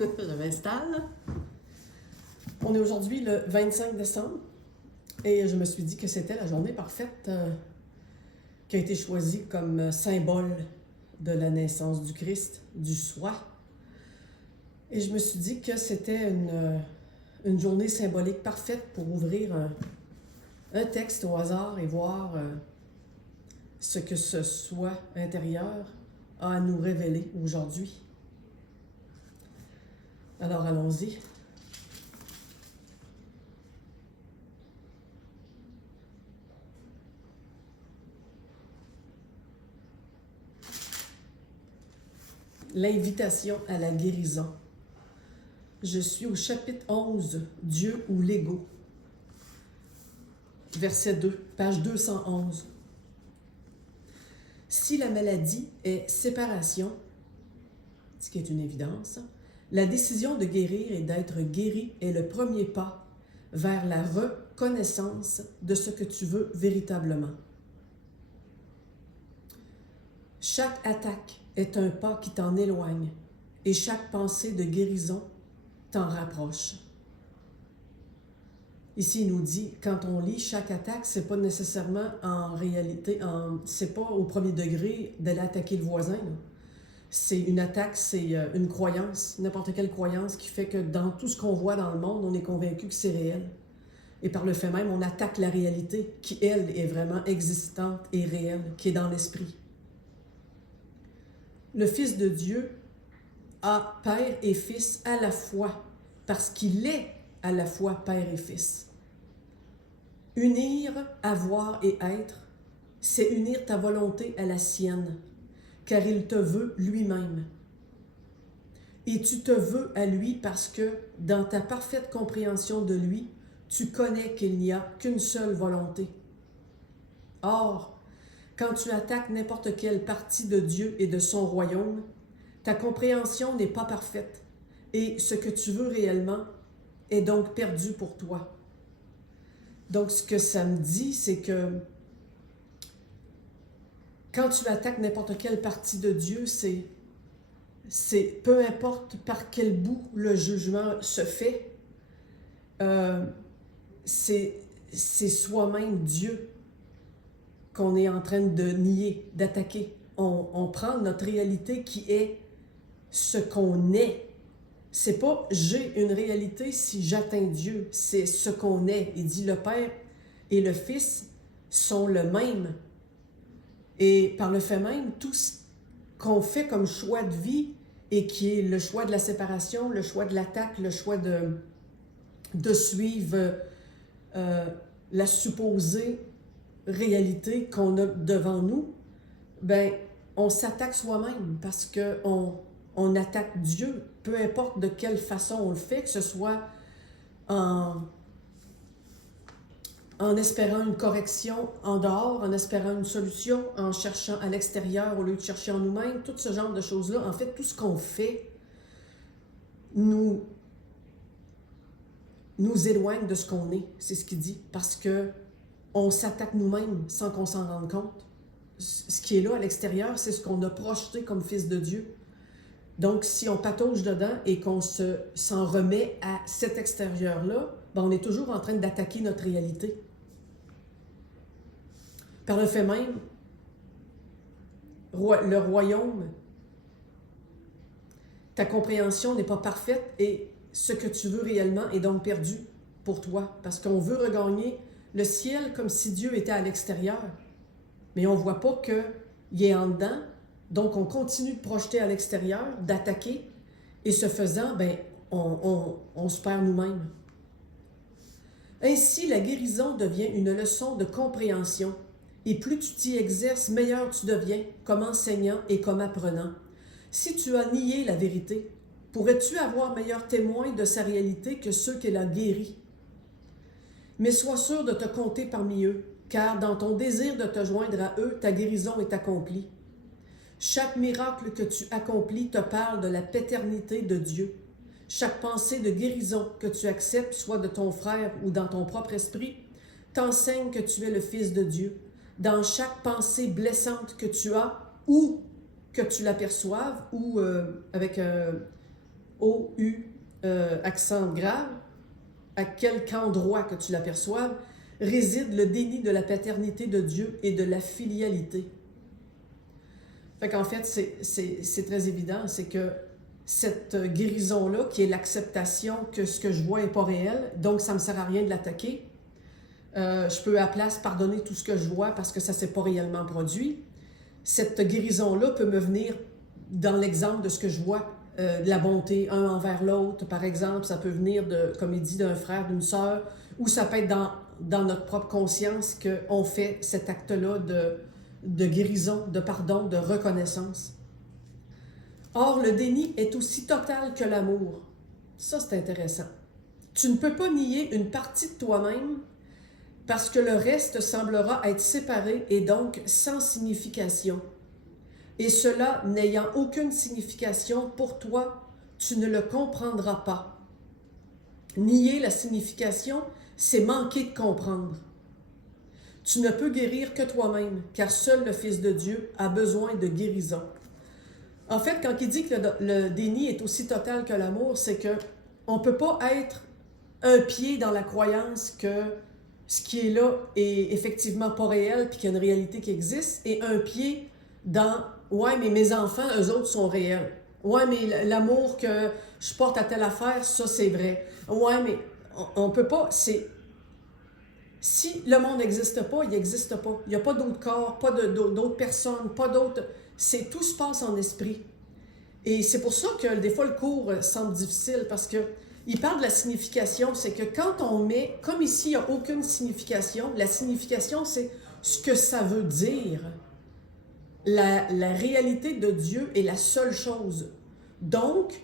Je m'installe. On est aujourd'hui le 25 décembre et je me suis dit que c'était la journée parfaite qui a été choisie comme symbole de la naissance du Christ, du soi. Et je me suis dit que c'était une journée symbolique parfaite pour ouvrir un texte au hasard et voir ce que ce soi intérieur a à nous révéler aujourd'hui. Alors allons-y. L'invitation à la guérison. Je suis au chapitre 11, Dieu ou l'ego. Verset 2, page 211. Si la maladie est séparation, ce qui est une évidence, la décision de guérir et d'être guéri est le premier pas vers la reconnaissance de ce que tu veux véritablement. Chaque attaque est un pas qui t'en éloigne et chaque pensée de guérison t'en rapproche. Ici, il nous dit, quand on lit chaque attaque, c'est pas nécessairement en réalité, c'est pas au premier degré d'aller attaquer le voisin. Là. C'est une attaque, c'est une croyance, n'importe quelle croyance qui fait que dans tout ce qu'on voit dans le monde, on est convaincu que c'est réel. Et par le fait même, on attaque la réalité qui, elle, est vraiment existante et réelle, qui est dans l'esprit. Le Fils de Dieu a Père et Fils à la fois, parce qu'il est à la fois Père et Fils. Unir, avoir et être, c'est unir ta volonté à la sienne, car il te veut lui-même. Et tu te veux à lui parce que, dans ta parfaite compréhension de lui, tu connais qu'il n'y a qu'une seule volonté. Or, quand tu attaques n'importe quelle partie de Dieu et de son royaume, ta compréhension n'est pas parfaite et ce que tu veux réellement est donc perdu pour toi. Donc, ce que ça me dit, c'est que quand tu attaques n'importe quelle partie de Dieu, c'est peu importe par quel bout le jugement se fait, c'est soi-même Dieu qu'on est en train de nier, d'attaquer. On prend notre réalité qui est ce qu'on est. C'est pas « j'ai une réalité si j'atteins Dieu », c'est ce qu'on est. Il dit le Père et le Fils sont le même. Et par le fait même, tout ce qu'on fait comme choix de vie et qui est le choix de la séparation, le choix de l'attaque, le choix de suivre la supposée réalité qu'on a devant nous, ben on s'attaque soi-même parce qu'on attaque Dieu, peu importe de quelle façon on le fait, que ce soit en espérant une correction en dehors, en espérant une solution, en cherchant à l'extérieur au lieu de chercher en nous-mêmes, tout ce genre de choses-là. En fait, tout ce qu'on fait nous éloigne de ce qu'on est, c'est ce qu'il dit, parce que on s'attaque nous-mêmes sans qu'on s'en rende compte. Ce qui est là à l'extérieur, c'est ce qu'on a projeté comme fils de Dieu. Donc, si on patauge dedans et qu'on s'en remet à cet extérieur-là, ben on est toujours en train d'attaquer notre réalité. Par le fait même, le royaume, ta compréhension n'est pas parfaite et ce que tu veux réellement est donc perdu pour toi. Parce qu'on veut regagner le ciel comme si Dieu était à l'extérieur. Mais on ne voit pas qu'il est en dedans. Donc, on continue de projeter à l'extérieur, d'attaquer. Et ce faisant, ben, on se perd nous-mêmes. Ainsi, la guérison devient une leçon de compréhension. Et plus tu t'y exerces, meilleur tu deviens comme enseignant et comme apprenant. Si tu as nié la vérité, pourrais-tu avoir meilleur témoin de sa réalité que ceux qu'elle a guéris? Mais sois sûr de te compter parmi eux, car dans ton désir de te joindre à eux, ta guérison est accomplie. Chaque miracle que tu accomplis te parle de la paternité de Dieu. Chaque pensée de guérison que tu acceptes, soit de ton frère ou dans ton propre esprit, t'enseigne que tu es le Fils de Dieu. Dans chaque pensée blessante que tu as, ou que tu l'aperçoives, ou avec O-U, accent grave, à quelque endroit que tu l'aperçoives, réside le déni de la paternité de Dieu et de la filialité. Fait qu'en fait, c'est très évident, c'est que cette guérison-là, qui est l'acceptation que ce que je vois n'est pas réel, donc ça ne me sert à rien de l'attaquer. Je peux à la place pardonner tout ce que je vois parce que ça ne s'est pas réellement produit. Cette guérison-là peut me venir dans l'exemple de ce que je vois, de la bonté un envers l'autre, par exemple. Ça peut venir, comme il dit, d'un frère, d'une sœur, ou ça peut être dans notre propre conscience qu'on fait cet acte-là de guérison, de pardon, de reconnaissance. Or, le déni est aussi total que l'amour. Ça, c'est intéressant. Tu ne peux pas nier une partie de toi-même parce que le reste semblera être séparé et donc sans signification. Et cela n'ayant aucune signification pour toi, tu ne le comprendras pas. Nier la signification, c'est manquer de comprendre. Tu ne peux guérir que toi-même, car seul le Fils de Dieu a besoin de guérison. En fait, quand il dit que le déni est aussi total que l'amour, c'est qu'on ne peut pas être un pied dans la croyance que ce qui est là est effectivement pas réel puis qu'il y a une réalité qui existe, et un pied dans « ouais, mais mes enfants, eux autres, sont réels. Ouais, mais l'amour que je porte à telle affaire, ça, c'est vrai. Ouais, mais on peut pas... Si le monde n'existe pas, il n'existe pas. Il n'y a pas d'autres corps, pas d'autres personnes, pas d'autres... Tout se passe en esprit. Et c'est pour ça que des fois le cours semble difficile, parce que il parle de la signification. C'est que quand on met, comme ici, il n'y a aucune signification, la signification, c'est ce que ça veut dire. La réalité de Dieu est la seule chose. Donc,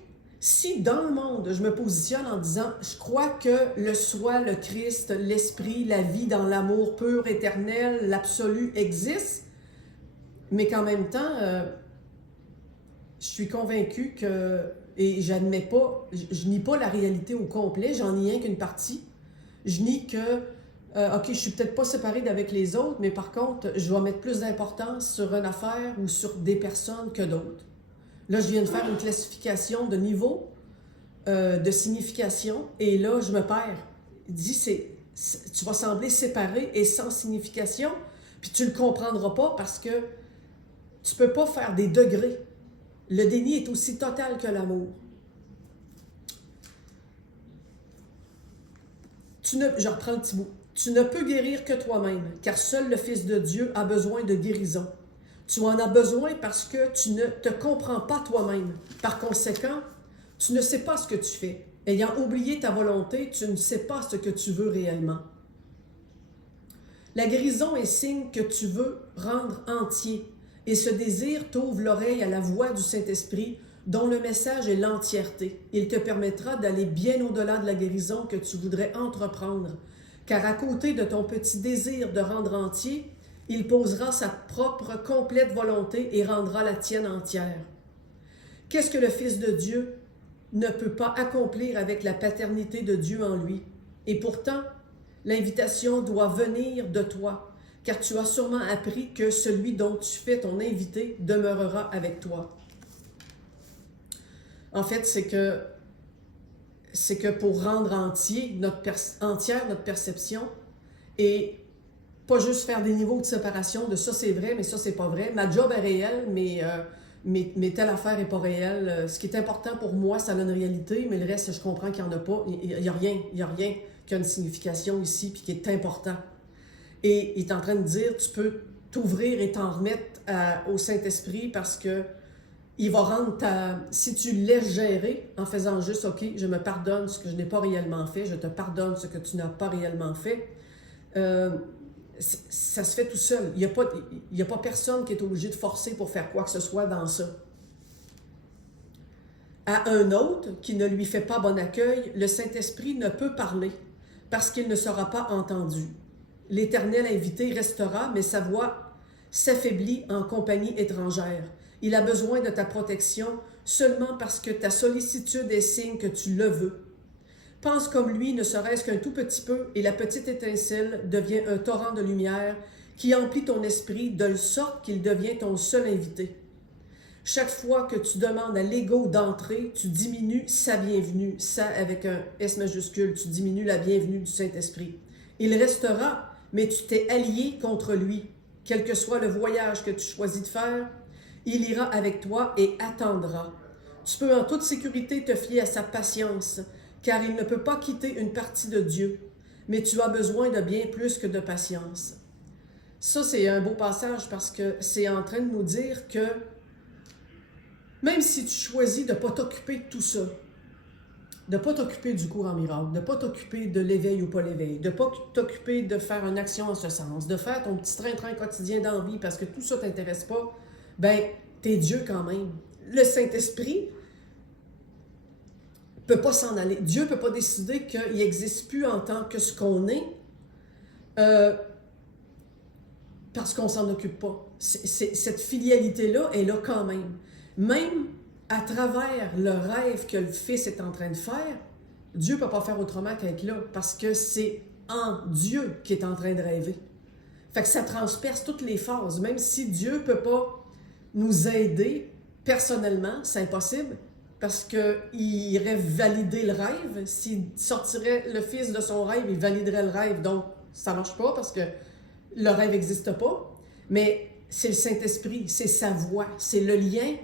si dans le monde, je me positionne en disant, je crois que le soi, le Christ, l'esprit, la vie dans l'amour pur, éternel, l'absolu existe, mais qu'en même temps, je suis convaincue que, et j'admets pas, je nie pas la réalité au complet, j'en nie rien qu'une partie. Je nie que, OK, je suis peut-être pas séparée d'avec les autres, mais par contre, je vais mettre plus d'importance sur une affaire ou sur des personnes que d'autres. Là, je viens de faire une classification de niveau, de signification, et là, je me perds. Il dit, tu vas sembler séparé et sans signification, puis tu le comprendras pas parce que tu peux pas faire des degrés. Le déni est aussi total que l'amour. Je reprends le petit bout. Tu ne peux guérir que toi-même, car seul le Fils de Dieu a besoin de guérison. Tu en as besoin parce que tu ne te comprends pas toi-même. Par conséquent, tu ne sais pas ce que tu fais. Ayant oublié ta volonté, tu ne sais pas ce que tu veux réellement. La guérison est signe que tu veux rendre entier. Et ce désir t'ouvre l'oreille à la voix du Saint-Esprit, dont le message est l'entièreté. Il te permettra d'aller bien au-delà de la guérison que tu voudrais entreprendre, car à côté de ton petit désir de rendre entier, il posera sa propre complète volonté et rendra la tienne entière. Qu'est-ce que le Fils de Dieu ne peut pas accomplir avec la paternité de Dieu en lui? Et pourtant, l'invitation doit venir de toi, car tu as sûrement appris que celui dont tu fais ton invité demeurera avec toi. En fait, c'est que pour rendre entière notre perception, et pas juste faire des niveaux de séparation de ça c'est vrai, mais ça c'est pas vrai. Ma job est réelle, mais telle affaire est pas réelle. Ce qui est important pour moi, ça a une réalité, mais le reste, je comprends qu'il n'y en a pas. Il n'y a rien qui a une signification ici, puis qui est important. Et il est en train de dire, tu peux t'ouvrir et t'en remettre au Saint-Esprit parce que il va rendre si tu le laisses gérer en faisant juste, OK, je me pardonne ce que je n'ai pas réellement fait, je te pardonne ce que tu n'as pas réellement fait, ça se fait tout seul. Il n'y a pas personne qui est obligé de forcer pour faire quoi que ce soit dans ça. À un autre qui ne lui fait pas bon accueil, le Saint-Esprit ne peut parler parce qu'il ne sera pas entendu. L'Éternel invité restera, mais sa voix s'affaiblit en compagnie étrangère. Il a besoin de ta protection seulement parce que ta sollicitude est signe que tu le veux. Pense comme lui, ne serait-ce qu'un tout petit peu, et la petite étincelle devient un torrent de lumière qui emplit ton esprit de sorte qu'il devient ton seul invité. Chaque fois que tu demandes à l'ego d'entrer, tu diminues sa bienvenue. Ça, avec un S majuscule, tu diminues la bienvenue du Saint-Esprit. Il restera, mais tu t'es allié contre lui. Quel que soit le voyage que tu choisis de faire, il ira avec toi et attendra. Tu peux en toute sécurité te fier à sa patience, car il ne peut pas quitter une partie de Dieu. Mais tu as besoin de bien plus que de patience. Ça, c'est un beau passage parce que c'est en train de nous dire que même si tu choisis de ne pas t'occuper de tout ça, de ne pas t'occuper du cours en miracle, de ne pas t'occuper de l'éveil ou pas l'éveil, de ne pas t'occuper de faire une action en ce sens, de faire ton petit train-train quotidien d'envie parce que tout ça ne t'intéresse pas, ben, t'es Dieu quand même. Le Saint-Esprit ne peut pas s'en aller. Dieu ne peut pas décider qu'il n'existe plus en tant que ce qu'on est parce qu'on ne s'en occupe pas. Cette filialité-là est là quand même. Même à travers le rêve que le Fils est en train de faire, Dieu ne peut pas faire autrement qu'être là, parce que c'est en Dieu qu'il est en train de rêver. Fait que ça transperce toutes les phases. Même si Dieu ne peut pas nous aider personnellement, c'est impossible, parce qu'il irait valider le rêve. S'il sortirait le Fils de son rêve, il validerait le rêve. Donc, ça ne marche pas, parce que le rêve n'existe pas. Mais c'est le Saint-Esprit, c'est sa voix, c'est le lien.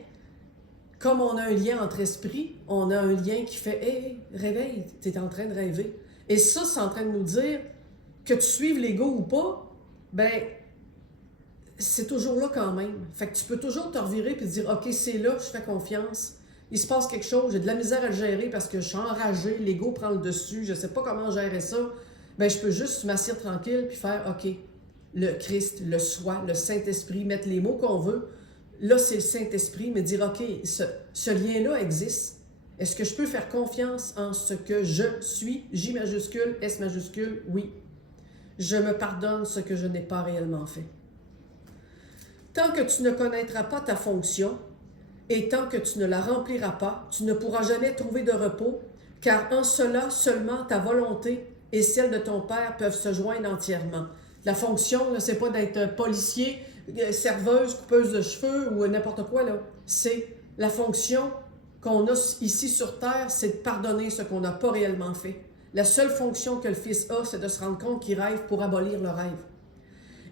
Comme on a un lien entre esprits, on a un lien qui fait « Hey, réveille, tu es en train de rêver. » Et ça, c'est en train de nous dire que tu suives l'ego ou pas, ben c'est toujours là quand même. Fait que tu peux toujours te revirer et te dire « Ok, c'est là, je fais confiance. Il se passe quelque chose, j'ai de la misère à le gérer parce que je suis enragé, l'ego prend le dessus, je ne sais pas comment gérer ça. » Ben je peux juste m'asseoir tranquille puis faire « Ok, le Christ, le soi, le Saint-Esprit, mettre les mots qu'on veut. » Là, c'est le Saint-Esprit, mais dire, OK, ce lien-là existe. Est-ce que je peux faire confiance en ce que je suis? J majuscule, S majuscule, oui. Je me pardonne ce que je n'ai pas réellement fait. Tant que tu ne connaîtras pas ta fonction et tant que tu ne la rempliras pas, tu ne pourras jamais trouver de repos, car en cela seulement ta volonté et celle de ton Père peuvent se joindre entièrement. La fonction, ce n'est pas d'être policier, serveuse, coupeuse de cheveux ou n'importe quoi, là. C'est la fonction qu'on a ici sur Terre, c'est de pardonner ce qu'on n'a pas réellement fait. La seule fonction que le Fils a, c'est de se rendre compte qu'il rêve pour abolir le rêve.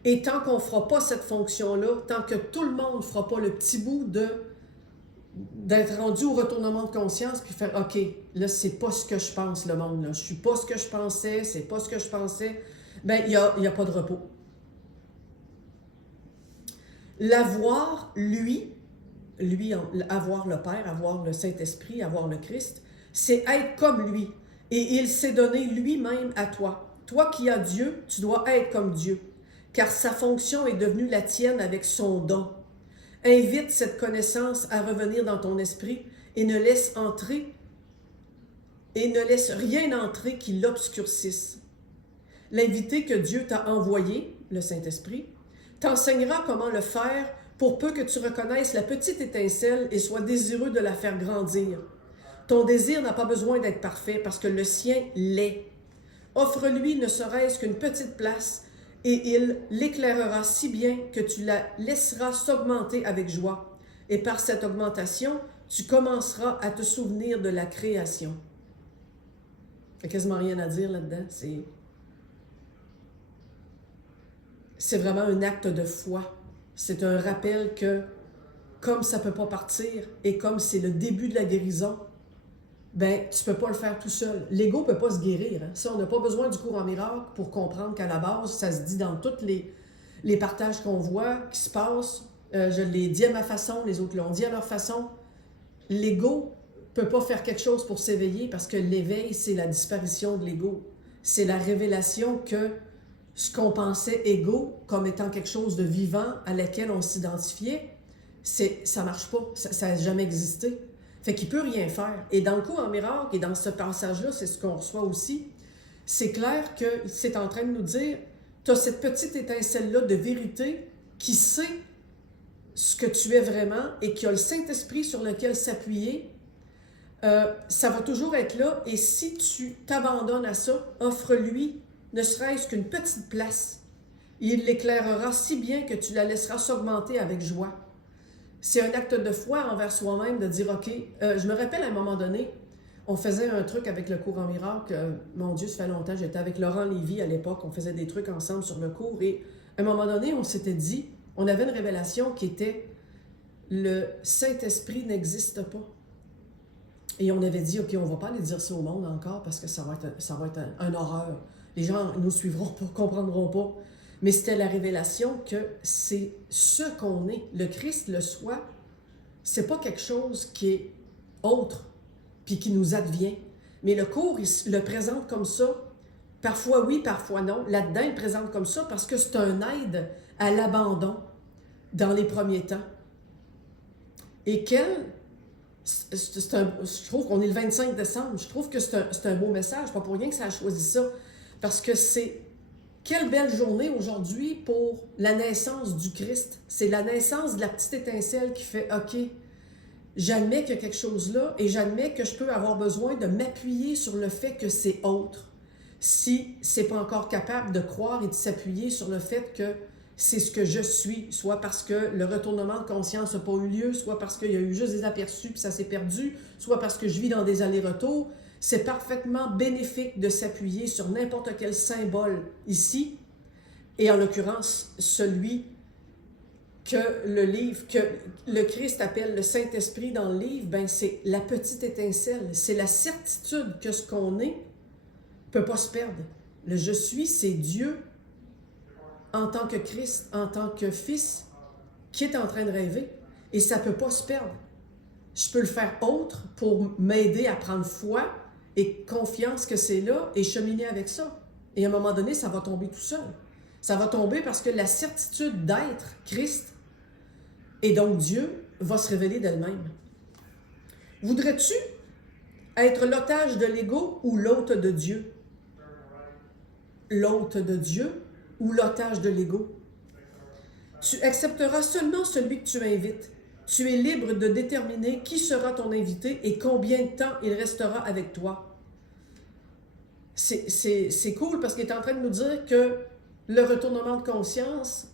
Et tant qu'on ne fera pas cette fonction-là, tant que tout le monde ne fera pas le petit bout d'être rendu au retournement de conscience, puis faire « Ok, là, c'est pas ce que je pense, le monde, là. Je suis pas ce que je pensais, c'est pas ce que je pensais. » Ben, il y a pas de repos. L'avoir, lui, avoir le Père, avoir le Saint-Esprit, avoir le Christ, c'est être comme lui. Et il s'est donné lui-même à toi. Toi qui as Dieu, tu dois être comme Dieu, car sa fonction est devenue la tienne avec son don. Invite cette connaissance à revenir dans ton esprit et ne laisse rien entrer qui l'obscurcisse. L'invité que Dieu t'a envoyé, le Saint-Esprit, t'enseignera comment le faire pour peu que tu reconnaisses la petite étincelle et sois désireux de la faire grandir. Ton désir n'a pas besoin d'être parfait parce que le sien l'est. Offre-lui ne serait-ce qu'une petite place et il l'éclairera si bien que tu la laisseras s'augmenter avec joie. Et par cette augmentation, tu commenceras à te souvenir de la création. Il n'y a quasiment rien à dire là-dedans. C'est vraiment un acte de foi. C'est un rappel que, comme ça ne peut pas partir et comme c'est le début de la guérison, ben tu ne peux pas le faire tout seul. L'ego ne peut pas se guérir. Hein. Ça, on n'a pas besoin du cours en miracle pour comprendre qu'à la base, ça se dit dans tous les partages qu'on voit, qui se passent. Je l'ai dit à ma façon, les autres l'ont dit à leur façon. L'ego ne peut pas faire quelque chose pour s'éveiller parce que l'éveil, c'est la disparition de l'ego. C'est la révélation que ce qu'on pensait égaux comme étant quelque chose de vivant à laquelle on s'identifiait, ça ne marche pas, ça n'a jamais existé. Fait qu'il ne peut rien faire. Et dans le cours en miracle, et dans ce passage-là, c'est ce qu'on reçoit aussi, c'est clair que c'est en train de nous dire, tu as cette petite étincelle-là de vérité qui sait ce que tu es vraiment et qui a le Saint-Esprit sur lequel s'appuyer. Ça va toujours être là. Et si tu t'abandonnes à ça, offre-lui ne serait-ce qu'une petite place. Il l'éclairera si bien que tu la laisseras s'augmenter avec joie. C'est un acte de foi envers soi-même de dire, OK, je me rappelle à un moment donné, on faisait un truc avec le cours en miracle. Mon Dieu, ça fait longtemps, j'étais avec Laurent Lévy à l'époque, on faisait des trucs ensemble sur le cours et à un moment donné, on s'était dit, on avait une révélation qui était le Saint-Esprit n'existe pas. Et on avait dit, OK, on ne va pas aller dire ça au monde encore parce que ça va être un horreur. Les gens ne nous suivront pas, comprendront pas. Mais c'était la révélation que c'est ce qu'on est. Le Christ, le soi, c'est pas quelque chose qui est autre puis qui nous advient. Mais le cours, il le présente comme ça. Parfois oui, parfois non. Là-dedans, il le présente comme ça parce que c'est un aide à l'abandon dans les premiers temps. Et je trouve qu'on est le 25 décembre, je trouve que c'est un beau message, pas pour rien que ça a choisi ça, parce que c'est quelle belle journée aujourd'hui pour la naissance du Christ. C'est la naissance de la petite étincelle qui fait, OK, j'admets qu'il y a quelque chose là et j'admets que je peux avoir besoin de m'appuyer sur le fait que c'est autre. Si c'est pas encore capable de croire et de s'appuyer sur le fait que c'est ce que je suis, soit parce que le retournement de conscience n'a pas eu lieu, soit parce qu'il y a eu juste des aperçus puis ça s'est perdu, soit parce que je vis dans des allers-retours. C'est parfaitement bénéfique de s'appuyer sur n'importe quel symbole ici, et en l'occurrence celui que le Christ appelle le Saint-Esprit dans le livre, ben c'est la petite étincelle, c'est la certitude que ce qu'on est ne peut pas se perdre. Le je suis, c'est Dieu en tant que Christ, en tant que Fils, qui est en train de rêver. Et ça ne peut pas se perdre. Je peux le faire autre pour m'aider à prendre foi et confiance que c'est là et cheminer avec ça. Et à un moment donné, ça va tomber tout seul. Ça va tomber parce que la certitude d'être Christ et donc Dieu va se révéler d'elle-même. Voudrais-tu être l'otage de l'ego ou l'hôte de Dieu? L'hôte de Dieu ou l'otage de l'ego? Tu accepteras seulement celui que tu invites. Tu es libre de déterminer qui sera ton invité et combien de temps il restera avec toi. C'est cool parce qu'il est en train de nous dire que le retournement de conscience,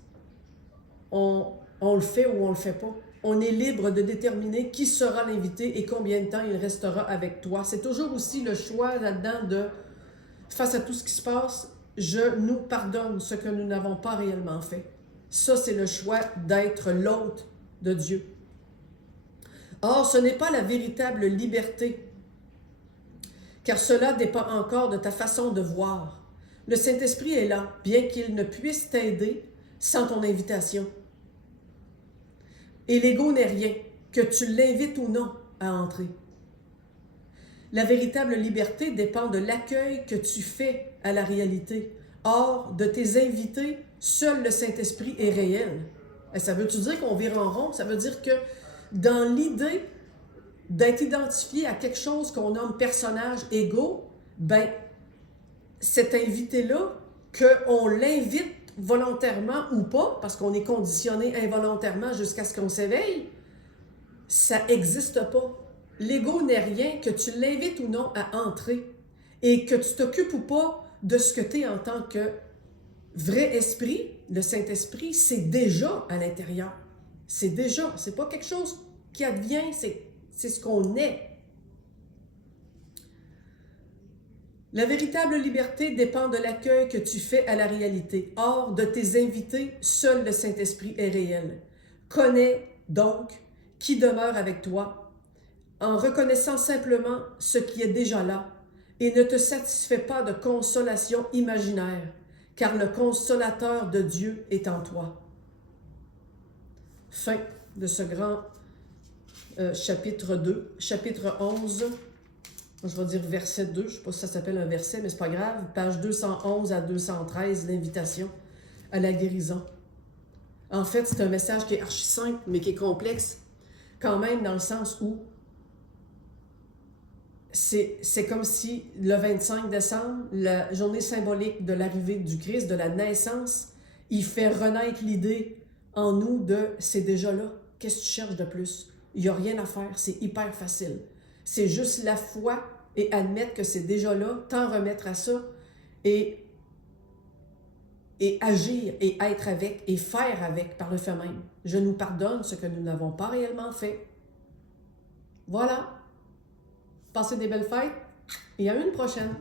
on le fait ou on le fait pas. On est libre de déterminer qui sera l'invité et combien de temps il restera avec toi. C'est toujours aussi le choix là-dedans de, face à tout ce qui se passe, je nous pardonne ce que nous n'avons pas réellement fait. Ça, c'est le choix d'être l'hôte de Dieu. Or, ce n'est pas la véritable liberté, car cela dépend encore de ta façon de voir. Le Saint-Esprit est là, bien qu'il ne puisse t'aider sans ton invitation. Et l'ego n'est rien, que tu l'invites ou non à entrer. La véritable liberté dépend de l'accueil que tu fais à la réalité. Or, de tes invités, seul le Saint-Esprit est réel. Et ça veut-tu dire qu'on vire en rond? Ça veut dire que dans l'idée d'être identifié à quelque chose qu'on nomme personnage égo, ben, cet invité-là, qu'on l'invite volontairement ou pas, parce qu'on est conditionné involontairement jusqu'à ce qu'on s'éveille, ça n'existe pas. L'ego n'est rien, que tu l'invites ou non à entrer et que tu t'occupes ou pas de ce que tu es en tant que vrai esprit. Le Saint-Esprit, c'est déjà à l'intérieur. C'est déjà, c'est pas quelque chose qui advient, c'est ce qu'on est. La véritable liberté dépend de l'accueil que tu fais à la réalité. Or, de tes invités, seul le Saint-Esprit est réel. Connais donc qui demeure avec toi en reconnaissant simplement ce qui est déjà là et ne te satisfais pas de consolation imaginaire, car le consolateur de Dieu est en toi. Fin de ce grand chapitre 2, chapitre 11, je vais dire verset 2, je ne sais pas si ça s'appelle un verset, mais c'est pas grave, page 211 à 213, l'invitation à la guérison. En fait, c'est un message qui est archi simple, mais qui est complexe, quand même dans le sens où c'est comme si le 25 décembre, la journée symbolique de l'arrivée du Christ, de la naissance, il fait renaître l'idée en nous de « c'est déjà là, qu'est-ce que tu cherches de plus? Il n'y a rien à faire, c'est hyper facile. C'est juste la foi et admettre que c'est déjà là, t'en remettre à ça et agir et être avec et faire avec par le fait même. Je nous pardonne ce que nous n'avons pas réellement fait. Voilà. Passez des belles fêtes et à une prochaine.